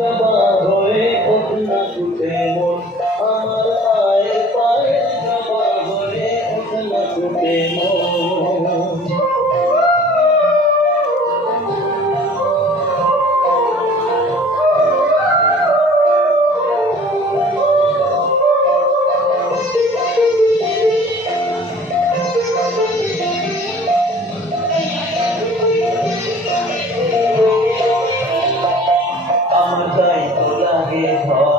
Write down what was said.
জবা হয়ে ওঠে না ছুটে মন, আমার পায়ের পায়ের জবা হয়ে ওঠে না ছুটে মন। আমার তাই তো লাগে ভয়